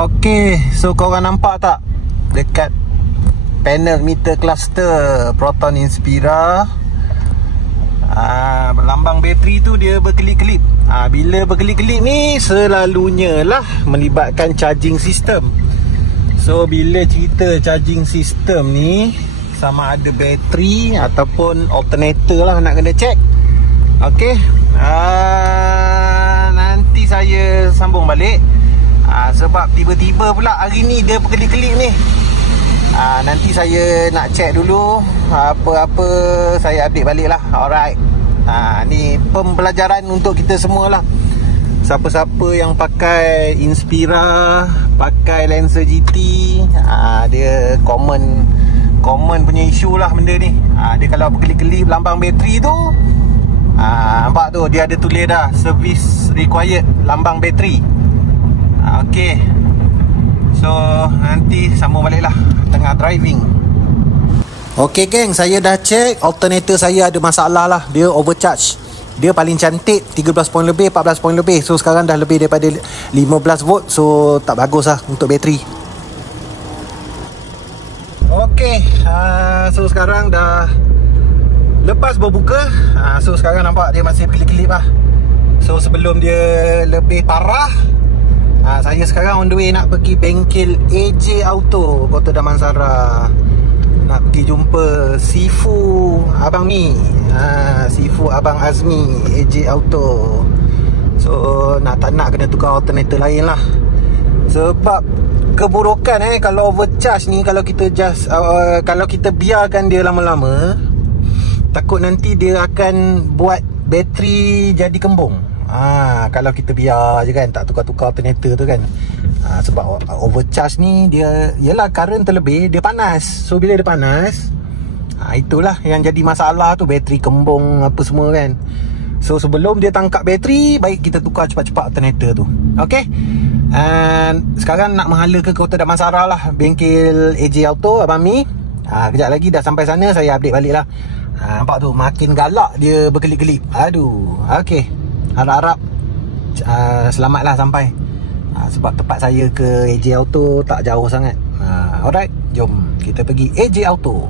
Okey, so korang nampak tak dekat panel meter cluster Proton Inspira, lambang bateri tu dia berkelip-kelip. Bila berkelip-kelip ni selalunya lah melibatkan charging system. So bila cerita charging system ni, sama ada bateri ataupun alternator lah nak kena check. Okey, nanti saya sambung balik. Sebab tiba-tiba pula hari ni dia berkelip-kelip ni. Nanti saya nak check dulu. Apa-apa saya update balik lah. Alright. Ni pembelajaran untuk kita semua lah. Siapa-siapa yang pakai Inspira, pakai Lancer GT, dia common punya isu lah benda ni. Dia kalau berkelip-kelip lambang bateri tu, nampak tu dia ada tulis dah service required lambang bateri. Okey. So nanti sambung balik lah tengah driving. Okey geng, saya dah check alternator saya ada masalah lah. Dia overcharge. Dia paling cantik 13 poin lebih, 14 poin lebih. So sekarang dah lebih daripada 15 volt. So tak bagus lah untuk bateri. Okey, so sekarang dah lepas berbuka. So sekarang nampak dia masih kelip-kelip lah. So sebelum dia lebih parah, saya sekarang on the way nak pergi bengkel AJ Auto Kota Damansara. Nak pergi jumpa Sifu Abang Mi, Sifu Abang Azmi AJ Auto. So tak nak kena tukar alternator lain lah. Sebab keburukan kalau overcharge ni, kalau kita kalau kita biarkan dia lama-lama, takut nanti dia akan buat bateri jadi kembung. Kalau kita biar je kan, tak tukar-tukar alternator tu kan. Sebab overcharge ni dia, yelah current terlebih, dia panas. So bila dia panas, itulah yang jadi masalah tu, bateri kembung apa semua kan. So sebelum dia tangkap bateri, baik kita tukar cepat-cepat alternator tu. Okay. And sekarang nak menghala ke Kota Damansara lah, bengkel AJ Auto Abang Mi. Kejap lagi dah sampai sana, saya update balik lah. Nampak tu makin galak dia berkelip-kelip. Aduh. Okay, harap-harap selamatlah sampai. Sebab tempat saya ke AJ Auto tak jauh sangat. Alright, jom kita pergi AJ Auto.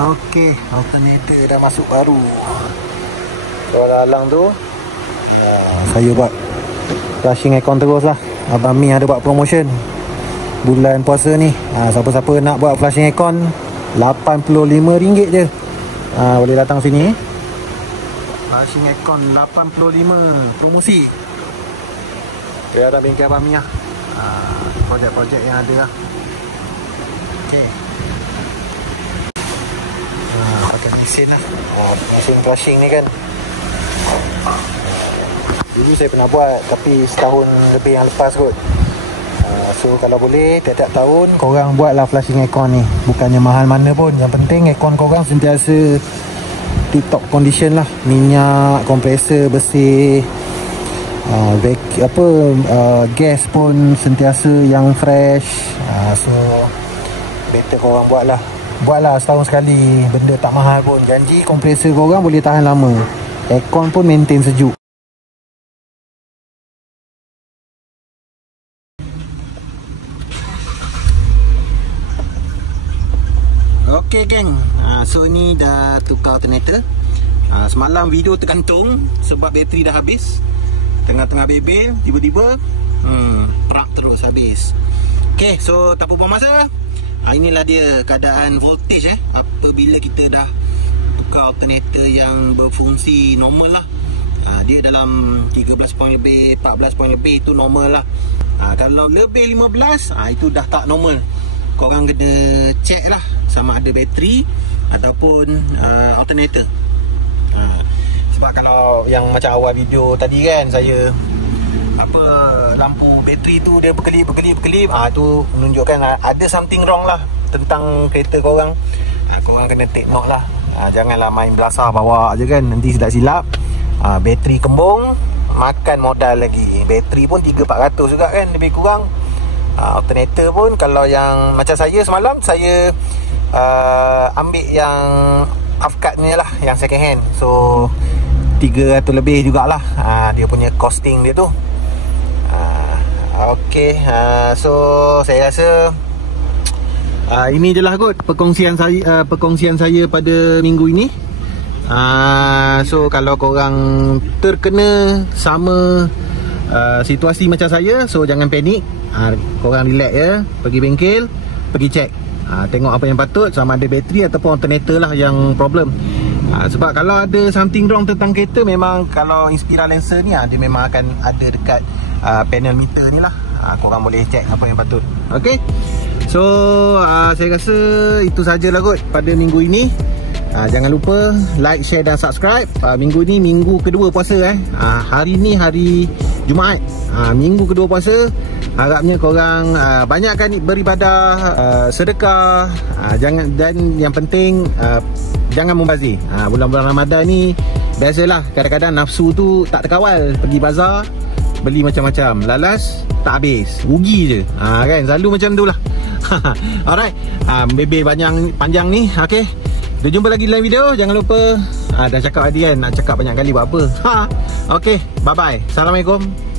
Okey, alternator dah masuk baru. Soal alang tu, saya buat flushing aircon terus lah. Abang Mi ada buat promotion bulan puasa ni. Siapa-siapa nak buat flushing aircon, RM85 je. Boleh datang sini. Flushing aircon RM85, promosi. Dia ada bengkel Abang Mi lah. Projek-projek yang ada lah. Okay. Pakai mesin lah, mesin flushing ni kan. Dulu saya pernah buat, tapi setahun lebih yang lepas kot. So kalau boleh tiap-tiap tahun korang buatlah flushing aircon ni. Bukannya mahal mana pun, yang penting aircon korang sentiasa tip-top condition lah. Minyak, kompresor bersih, gas pun sentiasa yang fresh. So better korang buatlah setahun sekali. Benda tak mahal pun. Janji kompresor korang boleh tahan lama. Aircon pun maintain sejuk. Okey geng, so ni dah tukar alternator. Semalam video tergantung sebab bateri dah habis. Tengah-tengah bebel, tiba-tiba perak terus habis. Okey, so tak apa masa. Inilah dia keadaan voltage apabila kita dah tukar alternator yang berfungsi normal lah. Dia dalam 13 poin lebih, 14 poin lebih, itu normal lah. Kalau lebih 15, itu dah tak normal. Korang kena check lah sama ada bateri ataupun alternator. Sebab kalau yang macam awal video tadi kan, saya lampu bateri tu dia berkelip, tu menunjukkan ada something wrong lah tentang kereta korang. Korang kena take note lah. Janganlah main belasah bawa je kan, nanti silap-silap bateri kembung, makan modal lagi. Bateri pun 3-400 juga kan, lebih kurang. Alternator pun kalau yang macam saya semalam, saya ambil yang half-cut ni lah, yang second hand. So 300 lebih jugalah dia punya costing dia tu. Okay, so saya rasa ini je lah kot perkongsian saya pada minggu ini. So kalau korang terkena sama situasi macam saya, so jangan panik. Korang relax ya, pergi bengkel, pergi check, tengok apa yang patut, sama ada bateri ataupun alternator lah yang problem. Sebab kalau ada something wrong tentang kereta, memang kalau Inspira Lancer ni dia memang akan ada dekat panel meter ni lah. Korang boleh check apa yang patut. Okay, so saya rasa itu sajalah kot pada minggu ini. Jangan lupa like, share dan subscribe. Minggu ni minggu kedua puasa hari ni hari Jumaat, minggu kedua puasa. Harapnya korang banyakkan beribadah, sedekah, jangan, dan yang penting jangan membazir. Bulan-bulan Ramadan ni biasalah kadang-kadang nafsu tu tak terkawal, pergi bazar beli macam-macam, lalas tak habis, rugi je. Kan selalu macam tu lah. Alright, bebe panjang ni. Okay, kita jumpa lagi dalam video. Jangan lupa dah cakap tadi kan, nak cakap banyak kali buat apa. Okay, bye bye. Assalamualaikum.